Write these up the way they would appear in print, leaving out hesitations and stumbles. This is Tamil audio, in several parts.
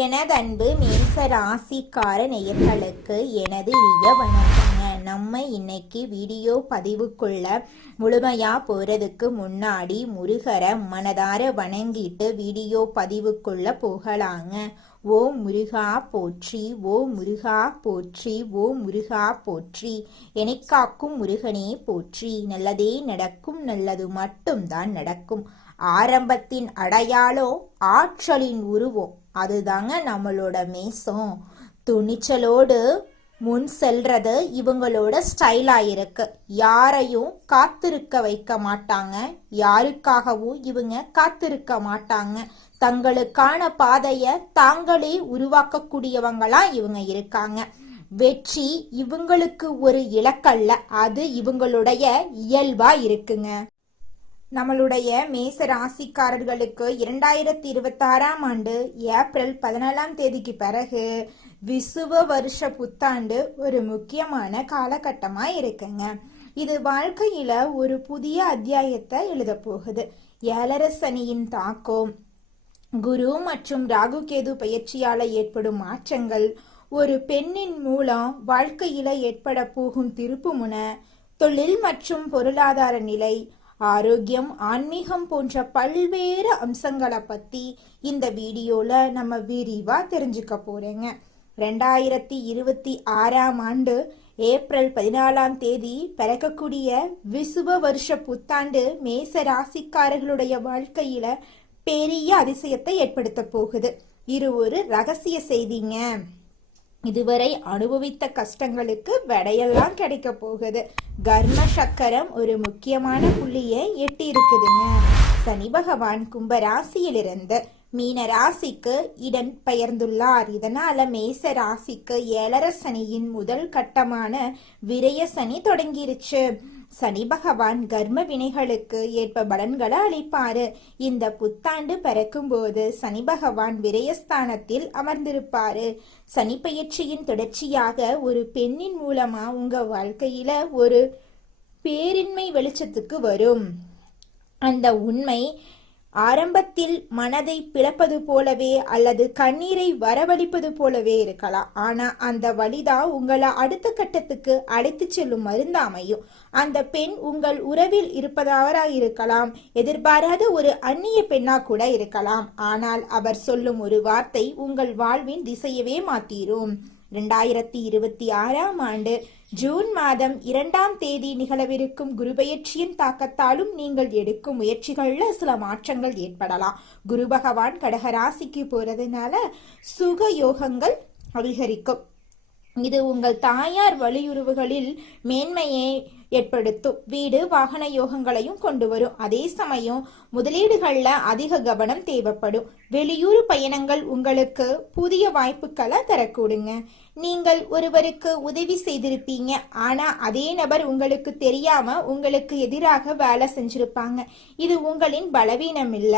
எனதன்பு மேச ராசிக்கார நேயர்களுக்கு எனது இனிய வணக்கங்க. நம்ம இன்னைக்கு வீடியோ பதிவுக்குள்ள முழுமையா போறதுக்கு முன்னாடி முருகரை மனதார வணங்கிட்டு வீடியோ பதிவுக்குள்ள போகலாங்க. ஓ முருகா போற்றி, ஓ முருகா போற்றி, ஓ முருகா போற்றி, எனைக்காக்கும் முருகனே போற்றி. நல்லதே நடக்கும், நல்லது மட்டும்தான் நடக்கும். ஆரம்பத்தின் அடையாளம் ஆற்றலின் உருவம், அதுதாங்க நம்மளோட மேசம். துணிச்சலோடு முன் செல்றது இவங்களோட ஸ்டைலா இருக்கு. யாரையும் காத்திருக்க வைக்க மாட்டாங்க, யாருக்காகவும் இவங்க காத்திருக்க மாட்டாங்க. தங்களுக்கான பாதைய தாங்களே உருவாக்கக்கூடியவங்களா இவங்க இருக்காங்க. வெற்றி இவங்களுக்கு ஒரு இலக்கல்ல, அது இவங்களுடைய இயல்பா இருக்குங்க. நம்மளுடைய மேச ராசிக்காரர்களுக்கு 2026ஆம் ஆண்டு ஏப்ரல் 14ஆம் தேதிக்கு பிறகு விசுவ வருஷ புத்தாண்டு ஒரு முக்கியமான காலகட்டமா இருக்குங்க. இது வாழ்க்கையில ஒரு புதிய அத்தியாயத்தை எழுத போகுது. ஏழரை சனியின் தாக்கம், குரு மற்றும் ராகு கேது பயிற்சியால ஏற்படும் மாற்றங்கள், ஒரு பெண்ணின் மூலம் வாழ்க்கையில ஏற்பட போகும் திருப்புமுனை, தொழில் மற்றும் பொருளாதார நிலை, ஆரோக்கியம், ஆன்மீகம் போன்ற பல்வேறு அம்சங்களை பத்தி இந்த வீடியோல நம்ம விரிவா தெரிஞ்சுக்க போறேங்க. 2026ஆம் ஆண்டு ஏப்ரல் 14ஆம் தேதி பிறக்கக்கூடிய விசுவ வருஷ புத்தாண்டு மேச ராசிக்காரர்களுடைய வாழ்க்கையில பெரிய அதிசயத்தை ஏற்படுத்த போகுது. இது ஒரு ரகசிய செய்திங்க. இதுவரை அனுபவித்த கஷ்டங்களுக்கு விடையெல்லாம் கிடைக்க போகுது. கர்ம சக்கரம் ஒரு முக்கியமான புள்ளியை எட்டி இருக்குதுங்க. சனி பகவான் கும்ப ராசியிலிருந்து மீன ராசிக்கு இடம் பெயர்ந்துள்ளார். இதனால மேச ராசிக்கு ஏழரை சனியின் முதல் கட்டமான விரய சனி தொடங்கிருச்சு. சனி பகவான் கர்ம வினைகளுக்கு ஏற்ப பலன்களை அளிப்பாரு. இந்த புத்தாண்டு பிறக்கும் போது சனி பகவான் விரயஸ்தானத்தில் அமர்ந்திருப்பாரு. சனி பயிற்சியின் தொடர்ச்சியாக ஒரு பெண்ணின் மூலமா உங்க வாழ்க்கையில ஒரு பேரின்மை வெளிச்சத்துக்கு வரும். அந்த உண்மை ஆரம்பத்தில் மனதை பிளப்பது போலவே அல்லது கண்ணீரை வரவழிப்பது போலவே இருக்கலாம். ஆனா அந்த வழிதான் உங்களை அடுத்த கட்டத்துக்கு அழைத்து செல்லும் மருந்து அமையும். அந்த பெண் உங்கள் உறவில் இருப்பதாக இருக்கலாம், எதிர்பாராத ஒரு அந்நிய பெண்ணா கூட இருக்கலாம். ஆனால் அவர் சொல்லும் ஒரு வார்த்தை உங்கள் வாழ்வின் திசையவே மாத்திரும். 2026ஆம் ஆண்டு ஜூன் மாதம் 2ஆம் தேதி நிகழவிருக்கும் குரு பயிற்சியின் தாக்கத்தாலும் நீங்கள் எடுக்கும் முயற்சிகள்ல சில மாற்றங்கள் ஏற்படலாம். குரு பகவான் கடகராசிக்கு போறதுனால சுக யோகங்கள் அதிகரிக்கும். இது உங்கள் தாயார் வலியுறவுகளில் மேன்மையை ஏற்படுத்தும். வீடு வாகன யோகங்களையும் கொண்டு வரும். அதே சமயம் முதலீடுகள்ல அதிக கவனம் தேவைப்படும். வெளியூர் பயணங்கள் உங்களுக்கு புதிய வாய்ப்புகளை தரக்கூடுங்க. நீங்கள் ஒருவருக்கு உதவி செய்திருப்பீங்க, ஆனா அதே நபர் உங்களுக்கு தெரியாம உங்களுக்கு எதிராக வேலை செஞ்சிருப்பாங்க. இது உங்களின் பலவீனம் இல்ல,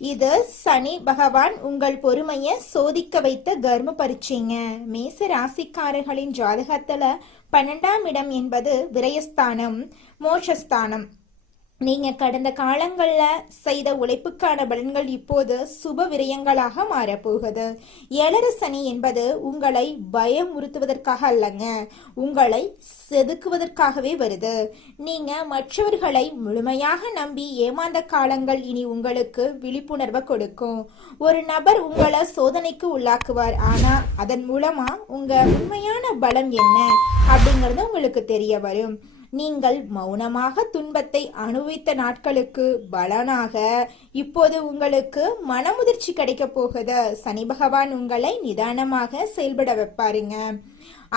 இது சனி பகவான் உங்கள் பொறுமைய சோதிக்க வைத்த கர்ம பரீட்சைங்க. மேச ராசிக்காரர்களின் ஜாதகத்துல 12ஆம் இடம் என்பது விரயஸ்தானம், மோட்சஸ்தானம். நீங்க கடந்த காலங்கள்ல செய்த உழைப்புக்கான பலன்கள் இப்போது சுப விரயங்களாக மாறப்போகுது. ஏழரை சனி என்பது உங்களை பயமுறுத்துவதற்காக அல்லங்க, உங்களை செதுக்குவதற்காகவே வருது. நீங்க மற்றவர்களை முழுமையாக நம்பி ஏமாந்த காலங்கள் இனி உங்களுக்கு விழிப்புணர்வை கொடுக்கும். ஒரு நபர் உங்களை சோதனைக்கு உள்ளாக்குவார், ஆனா அதன் மூலமா உங்க உண்மையான பலம் என்ன அப்படிங்கறது உங்களுக்கு தெரிய வரும். நீங்கள் மௌனமாக துன்பத்தை அனுபவித்த நாட்களுக்கு பலனாக இப்போது உங்களுக்கு மனமுதிர்ச்சி கிடைக்க போகுது. சனி பகவான் உங்களை நிதானமாக செயல்பட வைப்பாருங்க.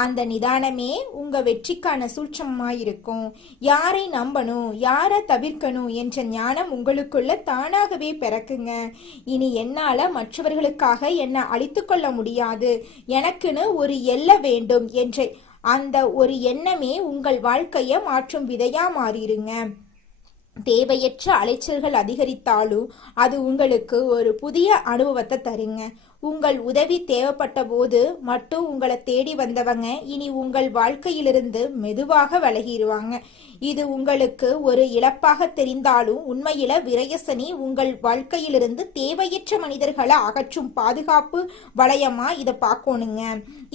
அந்த நிதானமே உங்க வெற்றிக்கான சூட்சமாயிருக்கும். யாரை நம்பணும், யாரை தவிர்க்கணும் என்ற ஞானம் உங்களுக்குள்ள தானாகவே பிறக்குங்க. இனி என்னால மற்றவர்களுக்காக என்ன அழித்து கொள்ள முடியாது, எனக்குன்னு ஒரு எல்லை வேண்டும் என்ற அந்த ஒரு எண்ணமே உங்கள் வாழ்க்கைய மாற்றும் விதையா மாறிடுங்க. தேவையற்ற அலைச்சல்கள் அதிகரித்தாலும் அது உங்களுக்கு ஒரு புதிய அனுபவத்தை தருங்க. உங்கள் உதவி தேவைப்பட்ட போது மட்டும் உங்களை தேடி வந்தவங்க இனி உங்கள் வாழ்க்கையிலிருந்து மெதுவாக விலகிடுவாங்க. இது உங்களுக்கு ஒரு இழப்பாக தெரிந்தாலும் உண்மையில விரயசனி உங்கள் வாழ்க்கையிலிருந்து தேவையற்ற மனிதர்களை அகற்றும் பாதுகாப்பு வளையமா இதை பார்க்கணுங்க.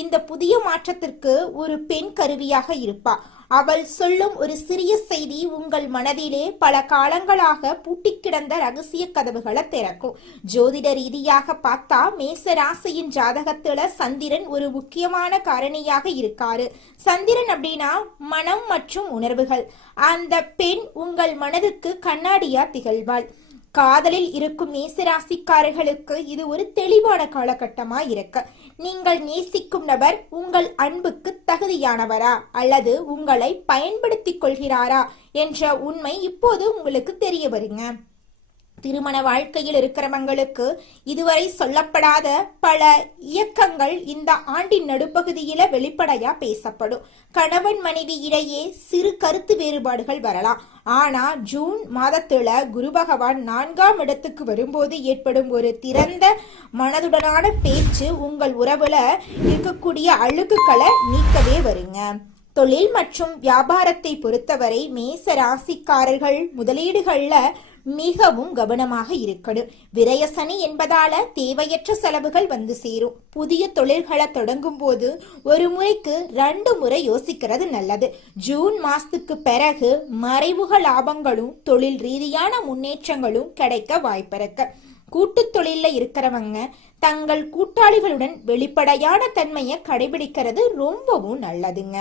இந்த புதிய மாற்றத்திற்கு ஒரு பெண் கருவியாக இருப்பா. அவள் சொல்லும் ஒரு சிறிய செய்தி உங்கள் மனதிலே பல காலங்களாக பூட்டி கிடந்த ரகசிய கதவுகளை திறக்கும். ஜோதிட ரீதியாக பார்த்தா மேச ராசியின் ஜாதகத்துல சந்திரன் ஒரு முக்கியமான காரணியாக இருக்காரு. சந்திரன் அப்படின்னா மனம் மற்றும் உணர்வுகள். அந்த பெண் உங்கள் மனதுக்கு கண்ணாடியா திகழ்வாள். காதலில் இருக்கும் மேசராசிக்காரர்களுக்கு இது ஒரு தெளிவான காலகட்டமா இருக்கு. நீங்கள் நேசிக்கும் நபர் உங்கள் அன்புக்கு தகுதியானவரா அல்லது உங்களை பயன்படுத்திக் கொள்கிறாரா என்ற உண்மை இப்போது உங்களுக்கு தெரிய வருங்க. திருமண வாழ்க்கையில் இருக்கிறவங்களுக்கு இதுவரை சொல்லப்படாத பல இயக்கங்கள் இந்த ஆண்டின் நடுப்பகுதியில வெளிப்படையா பேசப்படும். கணவன் மனைவி இடையே சிறு கருத்து வேறுபாடுகள் வரலாம். ஆனா ஜூன் மாதத்துல குரு பகவான் 4ஆம் இடத்துக்கு வரும்போது ஏற்படும் ஒரு திறந்த மனதுடனான பேச்சு உங்கள் உறவுல இருக்கக்கூடிய அழுக்குகளை நீக்கவே வருங்க. தொழில் மற்றும் வியாபாரத்தை பொறுத்தவரை மேச ராசிக்காரர்கள் முதலீடுகள்ல மிகவும் கவனமாக இருக்கணும். விரயசனி என்பதால தேவையற்ற செலவுகள் வந்து சேரும். புதிய தொழில்களை தொடங்கும் போது ஒரு முறைக்கு 2 முறை யோசிக்கிறது நல்லது. ஜூன் மாசத்துக்கு பிறகு மறைமுக லாபங்களும் தொழில் ரீதியான முன்னேற்றங்களும் கிடைக்க வாய்ப்பிருக்கு. கூட்டு தொழில இருக்கிறவங்க தங்கள் கூட்டாளிகளுடன் வெளிப்படையான தன்மையை கடைபிடிக்கிறது ரொம்பவும் நல்லதுங்க.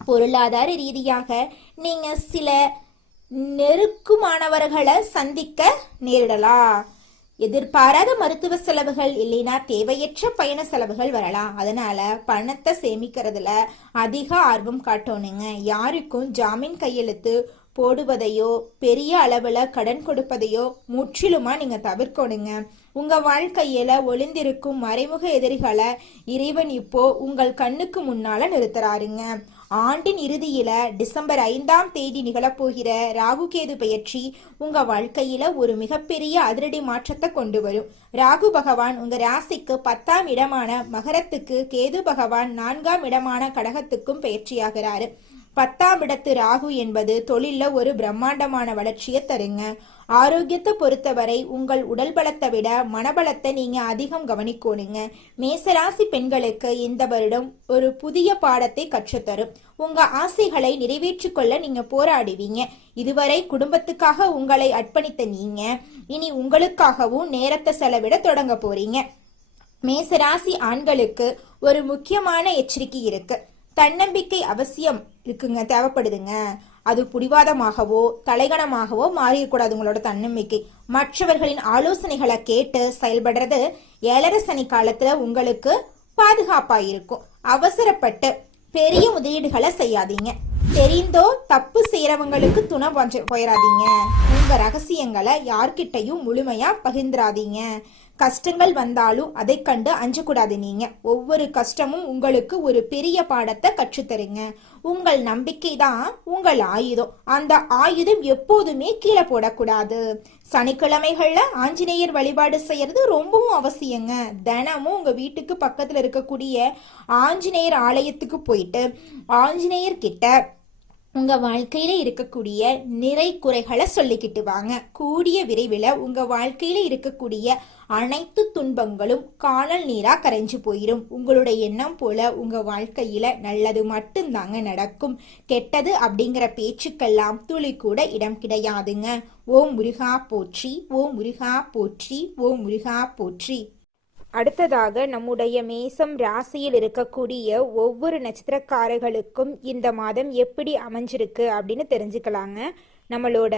பொருளாதார ரீதியாக நீங்க சில நெருக்கமானவர்களை சந்திக்க நேரிடலாம். எதிர்பாராத மருத்துவ செலவுகள் இல்லைன்னா தேவையற்ற பயண செலவுகள் வரலாம். அதனால பணத்தை சேமிக்கிறதுல அதிக ஆர்வம் காட்டணுங்க. யாருக்கும் ஜாமீன் கையெழுத்து போடுவதையோ பெரிய அளவுல கடன் கொடுப்பதையோ முற்றிலுமா நீங்க தவிர்க்கணுங்க. உங்க வாழ்க்கையில ஒளிந்திருக்கும் மறைமுக எதிரிகளை இறைவன் இப்போ உங்கள் கண்ணுக்கு முன்னால நிறுத்துறாருங்க. ஆண்டின் இறுதியில டிசம்பர் 5ஆம் தேதி நிகழப்போகிற ராகு கேது பெயர்ச்சி உங்க வாழ்க்கையில ஒரு மிகப்பெரிய அதிரடி மாற்றத்தை கொண்டு வரும். ராகு பகவான் உங்க ராசிக்கு 10ஆம் இடமான மகரத்துக்கு, கேது பகவான் 4ஆம் இடமான கடகத்துக்கும் பெயர்ச்சியாகிறாரு. 10ஆம் இடத்து ராகு என்பது தொழில ஒரு பிரம்மாண்டமான வளர்ச்சியை தருங்க. ஆரோக்கியத்தை பொறுத்தவரை உங்கள் உடல் பலத்தை விட மனபலத்தை நீங்க அதிகம் கவனிக்கணுங்க. மேசராசி பெண்களுக்கு இந்த வருடம் ஒரு புதிய பாடத்தை கற்றுத்தரும். உங்க ஆசைகளை நிறைவேற்றிக் கொள்ள நீங்க போராடுவீங்க. இதுவரை குடும்பத்துக்காக உங்களை அர்ப்பணித்த நீங்க இனி உங்களுக்காகவும் நேரத்தை செலவிட தொடங்க போறீங்க. மேசராசி ஆண்களுக்கு ஒரு முக்கியமான எச்சரிக்கை இருக்கு. தன்னம்பிக்கை அவசியம் இருக்குங்க, தேவைப்படுதுங்க. அது புடிவாதமாகவோ தலைகணமாகவோ மாறிடக்கூடாது. உங்களோட தன்னம்பிக்கை மற்றவர்களின் ஆலோசனைகளை கேட்டு செயல்படுறது 7.5 சனி காலத்துல உங்களுக்கு பாதுகாப்பா இருக்கும். அவசரப்பட்டு பெரிய முதலீடுகளை செய்யாதீங்க. தெரிந்தோ தப்பு செய்யறவங்களுக்கு துணை போயிடாதீங்க. உங்க ரகசியங்களை யார்கிட்டையும் முழுமையா பகிர்ந்துராதீங்க. கஷ்டங்கள் வந்தாலும் அதை கண்டு அஞ்சக்கூடாது. நீங்க ஒவ்வொரு கஷ்டமும் உங்களுக்கு ஒரு பெரிய பாடத்தை கற்றுத்தருங்க. உங்கள் நம்பிக்கை தான் உங்கள் ஆயுதம். அந்த ஆயுதம் எப்போதுமே கீழே போடக்கூடாது. சனிக்கிழமைகள்ல ஆஞ்சநேயர் வழிபாடு செய்யறது ரொம்பவும் அவசியங்க. தினமும் உங்க வீட்டுக்கு பக்கத்துல இருக்கக்கூடிய ஆஞ்சநேயர் ஆலயத்துக்கு போயிட்டு ஆஞ்சநேயர் கிட்ட உங்க வாழ்க்கையில இருக்கக்கூடிய நிறை குறைகளை சொல்லிக்கிட்டு வாங்க. கூடிய விரைவில் உங்க வாழ்க்கையில இருக்கக்கூடிய அனைத்து துன்பங்களும் காணல் நீரா கரைஞ்சு போயிரும். உங்களுடைய எண்ணம் போல உங்க வாழ்க்கையில நல்லது மட்டும்தாங்க நடக்கும். கெட்டது அப்படிங்கிற பேச்சுக்கெல்லாம் துளி கூட இடம் கிடையாதுங்க. ஓம் முருகா போற்றி, ஓம் முருகா போற்றி, ஓம் முருகா போற்றி. அடுத்ததாக நம்முடைய மேசம் ராசியில் இருக்கக்கூடிய ஒவ்வொரு நட்சத்திரக்காரர்களுக்கும் இந்த மாதம் எப்படி அமைஞ்சிருக்கு அப்படின்னு தெரிஞ்சுக்கலாங்க. நம்மளோட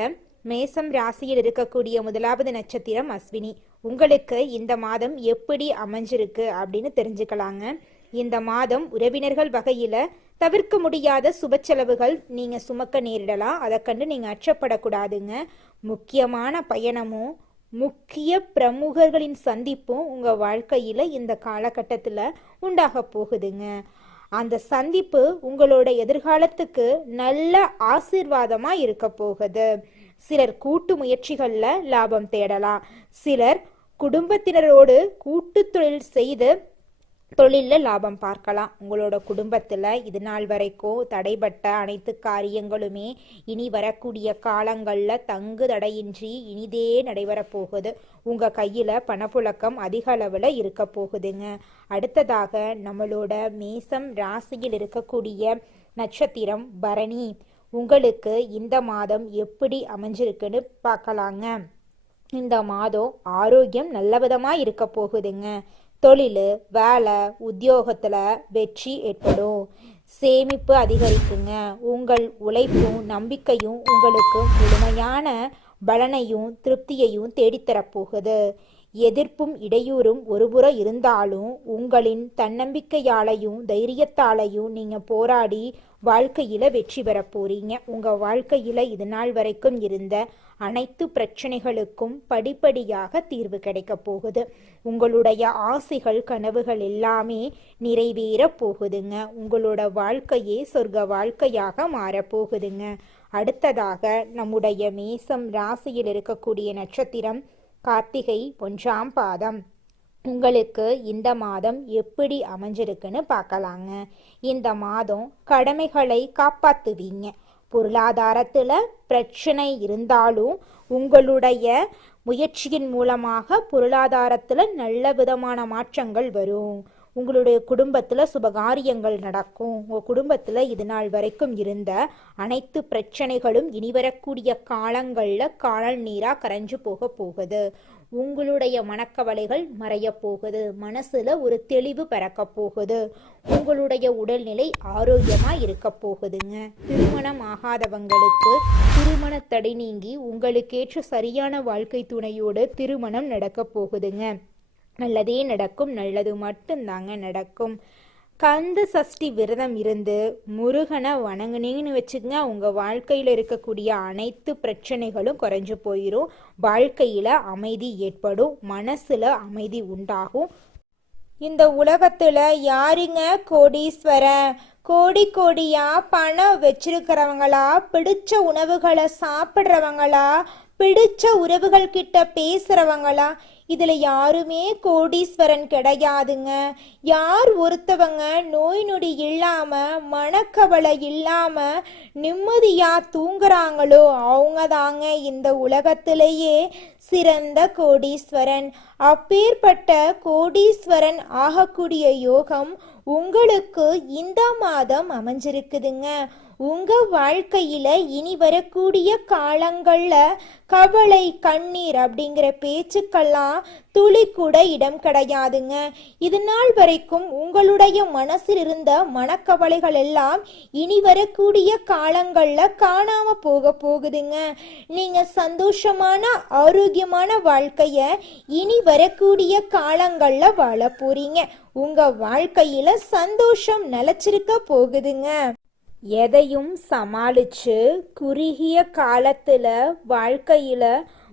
மேசம் ராசியில் இருக்கக்கூடிய முதலாவது நட்சத்திரம் அஸ்வினி. உங்களுக்கு இந்த மாதம் எப்படி அமைஞ்சிருக்கு அப்படின்னு தெரிஞ்சுக்கலாங்க. இந்த மாதம் உறவினர்கள் வகையில தவிர்க்க முடியாத சுப செலவுகள் நீங்க சுமக்க நேரிடலாம். அதை கண்டு நீங்க அச்சப்படக்கூடாதுங்க. முக்கியமான பயணமும் முக்கிய பிரமுகர்களின் சந்திப்பும் உங்க வாழ்க்கையில இந்த காலகட்டத்துல உண்டாக போகுதுங்க. அந்த சந்திப்பு உங்களோட எதிர்காலத்துக்கு நல்ல ஆசீர்வாதமா இருக்க போகுது. சிலர் கூட்டு முயற்சிகள்ல லாபம் தேடலாம். சிலர் குடும்பத்தினரோடு கூட்டு தொழில் செய்து தொழிலில் லாபம் பார்க்கலாம். உங்களோட குடும்பத்தில் இது நாள் வரைக்கும் தடைபட்ட அனைத்து காரியங்களுமே இனி வரக்கூடிய காலங்களில் தங்கு தடையின்றி இனிதே நடைபெறப் போகுது. உங்கள் கையில் பணப்புழக்கம் அதிக அளவில் இருக்க போகுதுங்க. அடுத்ததாக நம்மளோட மேசம் ராசியில் இருக்கக்கூடிய நட்சத்திரம் பரணி. உங்களுக்கு இந்த மாதம் எப்படி அமைஞ்சிருக்குன்னு பார்க்கலாங்க. இந்த மாதம் ஆரோக்கியம் நல்ல விதமாக இருக்க போகுதுங்க. தொழில், வேலை, உத்தியோகத்தில் வெற்றி ஏற்படும். சேமிப்பு அதிகரிக்குங்க. உங்கள் உழைப்பும் நம்பிக்கையும் உங்களுக்கு முழுமையான பலனையும் திருப்தியையும் தேடித்தரப்போகுது. எதிர்ப்பும் இடையூறும் ஒருபுறம் இருந்தாலும் உங்களின் தன்னம்பிக்கையாலையும் தைரியத்தாலையும் நீங்கள் போராடி வாழ்க்கையில் வெற்றி பெற போறீங்க. உங்கள் வாழ்க்கையில் இது நாள் வரைக்கும் இருந்த அனைத்து பிரச்சனைகளுக்கும் படிப்படியாக தீர்வு கிடைக்க போகுது. உங்களுடைய ஆசைகள் கனவுகள் எல்லாமே நிறைவேற போகுதுங்க. உங்களோட வாழ்க்கையே சொர்க்க வாழ்க்கையாக மாறப்போகுதுங்க. அடுத்ததாக நம்முடைய மேசம் ராசியில் இருக்கக்கூடிய நட்சத்திரம் கார்த்திகை 1ஆம் பாதம். உங்களுக்கு இந்த மாதம் எப்படி அமைஞ்சிருக்குன்னு பார்க்கலாங்க. இந்த மாதம் கடமைகளை காப்பாற்றுவீங்க. பொருளாதாரத்தில் பிரச்சனை இருந்தாலும் உங்களுடைய முயற்சியின் மூலமாக பொருளாதாரத்தில் நல்ல விதமான மாற்றங்கள் வரும். உங்களுடைய குடும்பத்தில் சுபகாரியங்கள் நடக்கும். உங்கள் குடும்பத்தில் இது நாள் வரைக்கும் இருந்த அனைத்து பிரச்சனைகளும் இனி வரக்கூடிய காலங்களில் காணல் நீராக கரைஞ்சு போகுது. உங்களுடைய மனக்கவலைகள் மறைய போகுது. மனசுல ஒரு தெளிவு பிறக்க போகுது. உங்களுடைய உடல்நிலை ஆரோக்கியமாக இருக்க போகுதுங்க. திருமணம் ஆகாதவங்களுக்கு திருமண தடை நீங்கி உங்களுக்கேற்ற சரியான வாழ்க்கை துணையோடு திருமணம் நடக்க போகுதுங்க. நல்லதே நடக்கும். நல்லது மட்டும்தாங்க நடக்கும். கந்த சஷ்டி விரதம் இருந்து முருகனை வணங்குனீங்கன்னு வச்சுக்கங்க, உங்கள் வாழ்க்கையில் இருக்கக்கூடிய அனைத்து பிரச்சனைகளும் குறைஞ்சு போயிடும். வாழ்க்கையில் அமைதி ஏற்படும். மனசில் அமைதி உண்டாகும். இந்த உலகத்தில் யாருங்க கோடீஸ்வரன்? கோடி கோடியா பணம் வச்சிருக்கிறவங்களா, பிடிச்ச உணவுகளை சாப்பிட்றவங்களா, பிடிச்ச உறவுகள் கிட்ட பேசுறவங்களா? இதுல யாருமே கோடீஸ்வரன் கிடையாதுங்க. யார் ஒருத்தவங்க நோய் நொடி இல்லாம மனக்கவலை இல்லாம நிம்மதியா தூங்குறாங்களோ அவங்க தாங்க இந்த உலகத்திலேயே சிறந்த கோடீஸ்வரன். அப்பேற்பட்ட கோடீஸ்வரன் ஆகக்கூடிய யோகம் உங்களுக்கு இந்த மாதம் அமைஞ்சிருக்குதுங்க. உங்க வாழ்க்கையில இனி வரக்கூடிய காலங்கள்ல கவலை கண்ணீர் அப்படிங்கிற பேச்சுக்கெல்லாம் துளி கூட இடம் கிடையாதுங்க. இது நாள் வரைக்கும் உங்களுடைய மனசில் இருந்த மனக்கவலைகள் எல்லாம் இனி வரக்கூடிய காலங்கள்ல காணாம போகுதுங்க. நீங்க சந்தோஷமான ஆரோக்கியமான வாழ்க்கைய இனி வரக்கூடிய காலங்கள்ல வாழ போறீங்க. உங்க வாழ்க்கையில சந்தோஷம் நிலைச்சிருக்க போகுதுங்க. எதையும் சமாளிச்சு குறுகிய காலத்துல வாழ்க்கையில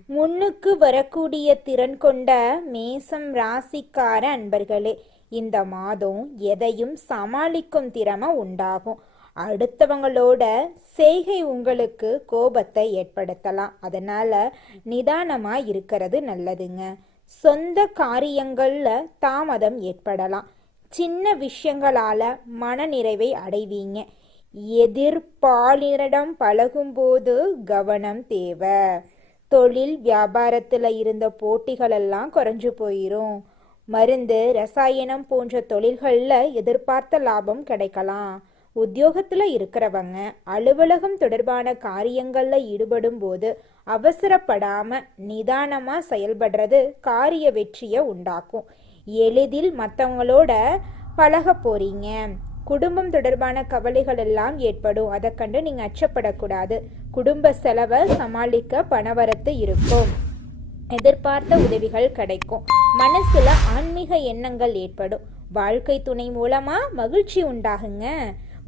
முன்னுக்கு வரக்கூடிய திறன் கொண்ட மேசம் ராசிக்கார அன்பர்களே, இந்த மாதம் எதையும் சமாளிக்கும் திறமை உண்டாகும். அடுத்தவங்களோட செய்கை உங்களுக்கு கோபத்தை ஏற்படுத்தலாம். அதனால நிதானமா இருக்கிறது நல்லதுங்க. சொந்த காரியங்கள்ல தாமதம் ஏற்படலாம். சின்ன விஷயங்களால மனநிறைவை அடைவீங்க. எதிர்பாலினரிடம் பழகும்போது கவனம் தேவை. தொழில் வியாபாரத்தில் இருந்த போட்டிகளெல்லாம் குறைஞ்சு போயிடும். மருந்து, ரசாயனம் போன்ற தொழில்களில் எதிர்பார்த்த லாபம் கிடைக்கலாம். உத்தியோகத்தில் இருக்கிறவங்க அலுவலகம் தொடர்பான காரியங்களில் ஈடுபடும் போது அவசரப்படாமல் நிதானமாக செயல்படுறது காரிய வெற்றியை உண்டாக்கும். எளிதில் மற்றவங்களோட பழக போறீங்க. குடும்பம் தொடர்பான கவலைகள் எல்லாம் ஏற்படும். அதை கண்டு நீங்கள் அச்சப்படக்கூடாது. குடும்ப செலவை சமாளிக்க பணவரத்து இருக்கும். எதிர்பார்த்த உதவிகள் கிடைக்கும். மனசுல ஆன்மீக எண்ணங்கள் ஏற்படும். வாழ்க்கை துணை மூலமா மகிழ்ச்சி உண்டாகுங்க.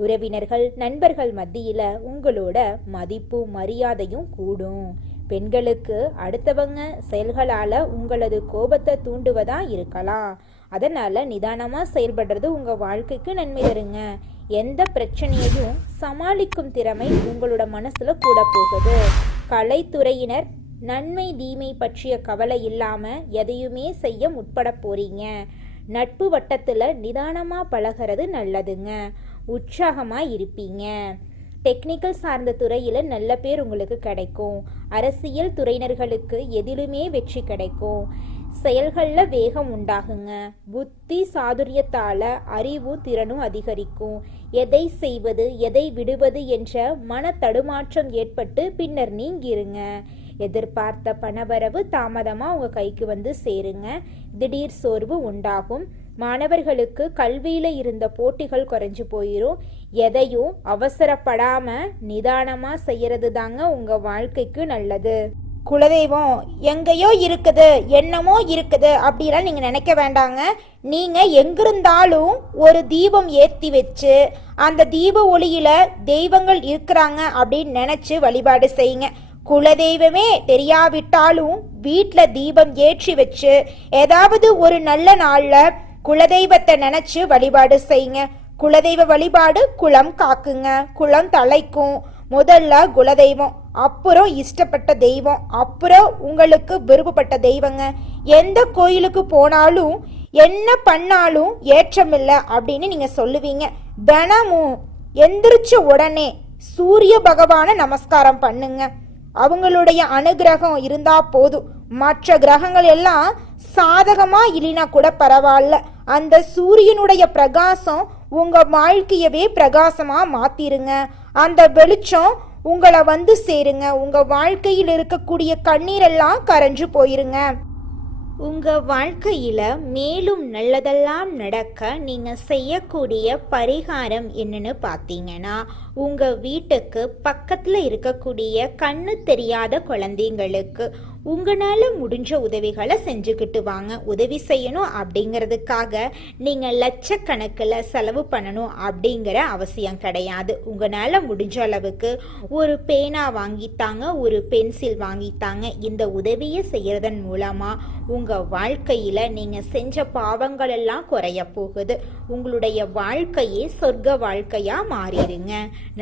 உறவினர்கள் நண்பர்கள் மத்தியில உங்களோட மதிப்பு மரியாதையும் கூடும். பெண்களுக்கு அடுத்தவங்க செயல்களால உங்களது கோபத்தை தூண்டுவதா இருக்கலாம். அதனால நிதானமா செயல்படுறது உங்க வாழ்க்கைக்கு நன்மை தருங்க. எந்த பிரச்சனையையும் சமாளிக்கும் திறமை உங்களோட மனசுல கூட போகுது. கலைத்துறையினர் நன்மை தீமை பற்றிய கவலை இல்லாமல் எதையுமே செய்ய முற்பட போறீங்க. நட்பு வட்டத்தில் நிதானமாக பழகிறது நல்லதுங்க. உற்சாகமாக இருப்பீங்க. டெக்னிக்கல் சார்ந்த துறையில் நல்ல பேர் உங்களுக்கு கிடைக்கும். அரசியல் துறையினர்களுக்கு எதிலுமே வெற்றி கிடைக்கும். செயல்களில் வேகம் உண்டாகுங்க. புத்தி சாதுரியத்தால் அறிவும் திறனும் அதிகரிக்கும். எதை செய்வது எதை விடுவது என்ற மன தடுமாற்றம் ஏற்பட்டு பின்னர் நீங்கிருங்க. எதிர்பார்த்த பணவரவு தாமதமாக உங்கள் கைக்கு வந்து சேருங்க. திடீர் சோர்வு உண்டாகும். மாணவர்களுக்கு கல்வியில் இருந்த போட்டிகள் குறைஞ்சு போயிடும். எதையும் அவசரப்படாமல் நிதானமாக செய்கிறது தாங்க உங்கள் வாழ்க்கைக்கு நல்லது. குலதெய்வம் எங்கேயோ இருக்குது, என்னமோ இருக்குது அப்படிலாம் நீங்கள் நினைக்க வேண்டாங்க. நீங்கள் எங்கிருந்தாலும் ஒரு தீபம் ஏற்றி வச்சு அந்த தீப ஒளியில் தெய்வங்கள் இருக்கிறாங்க அப்படின்னு நினச்சி வழிபாடு செய்யுங்க. குலதெய்வமே தெரியாவிட்டாலும் வீட்டில் தீபம் ஏற்றி வச்சு ஏதாவது ஒரு நல்ல நாளில் குலதெய்வத்தை நினச்சி வழிபாடு செய்யுங்க. குலதெய்வ வழிபாடு குலம் காக்குங்க, குலம் தலைக்கும். முதல்ல குலதெய்வம், அப்புறம் இஷ்டப்பட்ட தெய்வம், அப்புறம் உங்களுக்கு விருப்பப்பட்ட தெய்வங்க. எந்த கோயிலுக்கு போனாலும் என்ன பண்ணாலும் ஏற்றமில்லை அப்படின்னு நீங்கள் சொல்லுவீங்க. தினமும் எந்திரிச்ச உடனே சூரிய பகவானை நமஸ்காரம் பண்ணுங்க. அவங்களுடைய அனுகிரகம் இருந்தா போதும். மற்ற கிரகங்கள் எல்லாம் சாதகமா இல்லைனா கூட பரவாயில்ல, அந்த சூரியனுடைய பிரகாசம் உங்க வாழ்க்கையவே பிரகாசமா மாத்திருங்க. அந்த வெளிச்சம் உங்களை வந்து சேருங்க. உங்க வாழ்க்கையில் இருக்கக்கூடிய கண்ணீரெல்லாம் கரைஞ்சு போயிருங்க. உங்கள் வாழ்க்கையில் மேலும் நல்லதெல்லாம் நடக்க நீங்கள் செய்யக்கூடிய பரிகாரம் என்னன்னு பார்த்தீங்கன்னா, உங்கள் வீட்டுக்கு பக்கத்தில் இருக்கக்கூடிய கண்ணு தெரியாத குழந்தைங்களுக்கு உங்களால் முடிஞ்ச உதவிகளை செஞ்சுக்கிட்டு வாங்க. உதவி செய்யணும் அப்படிங்கிறதுக்காக நீங்கள் லட்சக்கணக்கில் செலவு பண்ணணும் அப்படிங்கிற அவசியம் கிடையாது. உங்களால் முடிஞ்ச அளவுக்கு ஒரு பேனா வாங்கித்தாங்க, ஒரு பென்சில் வாங்கித்தாங்க. இந்த உதவியை செய்கிறதன் மூலமாக உங்கள் வாழ்க்கையில் நீங்கள் செஞ்ச பாவங்கள் எல்லாம் குறைய போகுது. உங்களுடைய வாழ்க்கையே சொர்க்க வாழ்க்கையாக மாறிடுங்க.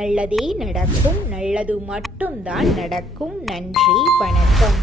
நல்லதே நடக்கும். நல்லது மட்டும்தான் நடக்கும். நன்றி, வணக்கம்.